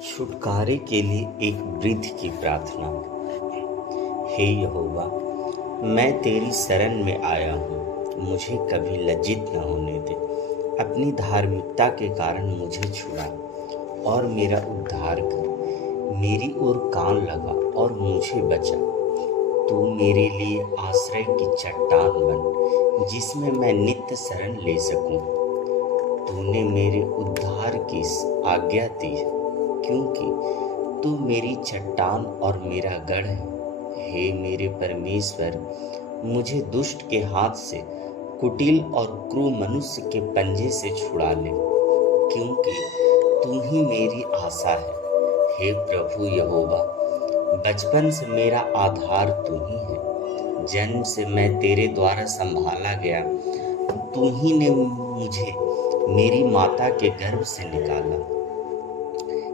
छुटकारे के लिए एक वृद्ध की प्रार्थना। हे यहोवा, मैं तेरी शरण में आया हूँ, मुझे कभी लज्जित न होने दे। अपनी धार्मिकता के कारण मुझे छुड़ा और मेरा उद्धार कर। मेरी ओर कान लगा और मुझे बचा। तू मेरे लिए आश्रय की चट्टान बन, जिसमें मैं नित्य शरण ले सकूं। तूने मेरे उद्धार की आज्ञा दी है, क्योंकि तू मेरी चट्टान और मेरा गढ़ है। हे मेरे परमेश्वर, मुझे दुष्ट के हाथ से, कुटिल और क्रूर मनुष्य के पंजे से छुड़ा ले, क्योंकि तू ही मेरी आशा है। हे प्रभु यहोवा, बचपन से मेरा आधार तू ही है। जन्म से मैं तेरे द्वारा संभाला गया। तू ही ने मुझे मेरी माता के गर्भ से निकाला।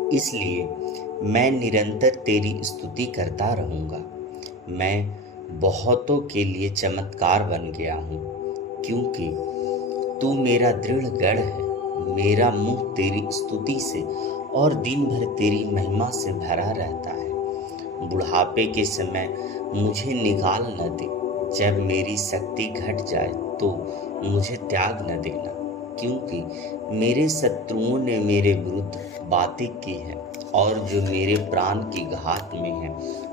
इसलिए मैं निरंतर तेरी स्तुति करता रहूँगा। मैं बहुतों के लिए चमत्कार बन गया हूँ, क्योंकि तू मेरा दृढ़ गढ़ है। मेरा मुंह तेरी स्तुति से और दिन भर तेरी महिमा से भरा रहता है। बुढ़ापे के समय मुझे निकाल न दे। जब मेरी शक्ति घट जाए तो मुझे त्याग न देना, क्योंकि मेरे शत्रुओं ने मेरे विरुद्ध बातें की है और जो मेरे प्राण की घात में है,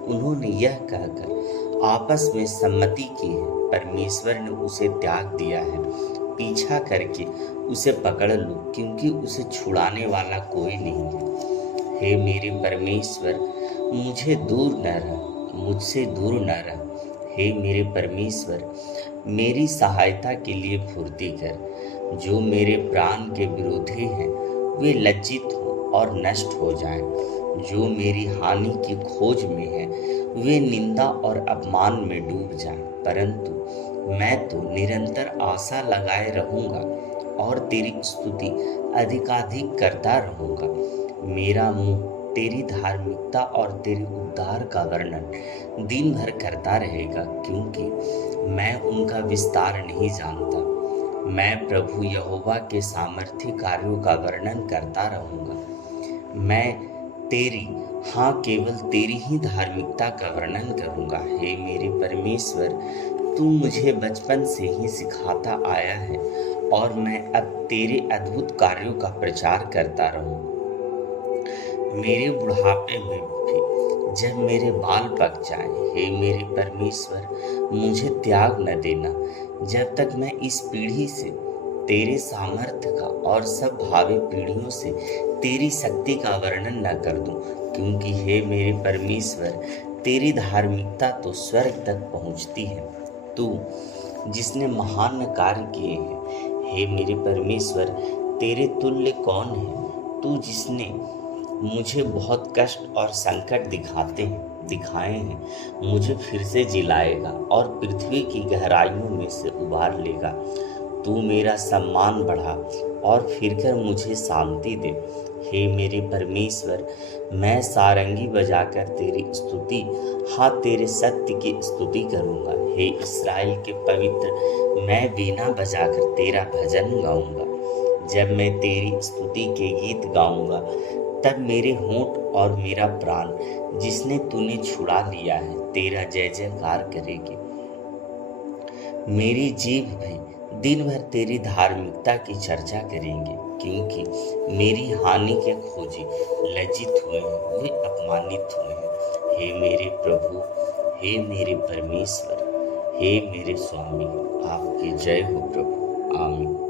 उन्होंने यह कहकर आपस में सम्मति की है, परमेश्वर ने उसे त्याग दिया है। पीछा करके उसे पकड़ लो, क्योंकि उसे छुड़ाने वाला कोई नहीं है। हे मेरे परमेश्वर, मुझसे दूर न रह। हे मेरे परमेश्वर, मेरी सहायता के लिए फुर्ती कर। जो मेरे प्राण के विरोधी हैं, वे लज्जित हो और नष्ट हो जाएं। जो मेरी हानि की खोज में है, वे निंदा और अपमान में डूब जाएं। परंतु मैं तो निरंतर आशा लगाए रहूंगा और तेरी स्तुति अधिकाधिक करता रहूंगा। मेरा मुंह तेरी धार्मिकता और तेरे उद्धार का वर्णन दिन भर करता रहेगा, क्योंकि मैं उनका विस्तार नहीं जानता। मैं प्रभु यहोवा के सामर्थ्य कार्यों का वर्णन करता रहूंगा। मैं केवल तेरी ही धार्मिकता का वर्णन करूंगा। हे मेरे परमेश्वर, तू मुझे बचपन से ही सिखाता आया है और मैं अब तेरे अद्भुत कार्यों का प्रचार करता रहूं। मेरे बुढ़ापे में भी जब मेरे बाल पक जाएं, हे मेरे परमेश्वर, मुझे त्याग न देना, जब तक मैं इस पीढ़ी से तेरे सामर्थ्य का और सब भावी पीढ़ियों से तेरी शक्ति का वर्णन न कर दूं। क्योंकि हे मेरे परमेश्वर, तेरी धार्मिकता तो स्वर्ग तक पहुंचती है। तू जिसने महान कार्य किए हैं, हे मेरे परमेश्वर, तेरे तुल्य कौन है? तू जिसने मुझे बहुत कष्ट और संकट दिखाए हैं, मुझे फिर से जिलाएगा और पृथ्वी की गहराइयों में से उबार लेगा। तू मेरा सम्मान बढ़ा और फिरकर मुझे शांति दे। हे मेरे परमेश्वर, मैं सारंगी बजाकर तेरी स्तुति, तेरे सत्य की स्तुति करूँगा। हे इस्राएल के पवित्र, मैं वीणा बजाकर तेरा भजन गाऊँगा। जब मैं तेरी स्तुति के गीत गाऊँगा, तब मेरे होंठ और मेरा प्राण, जिसने तूने छुड़ा लिया है, तेरा जय जयकार करेगी। मेरी जीभ भी दिन भर तेरी धार्मिकता की चर्चा करेंगे, क्योंकि मेरी हानि के खोजी लज्जित हुए हैं, वे अपमानित हुए हैं। हे मेरे प्रभु, हे मेरे परमेश्वर, हे मेरे स्वामी, आपकी जय हो प्रभु। आमीन।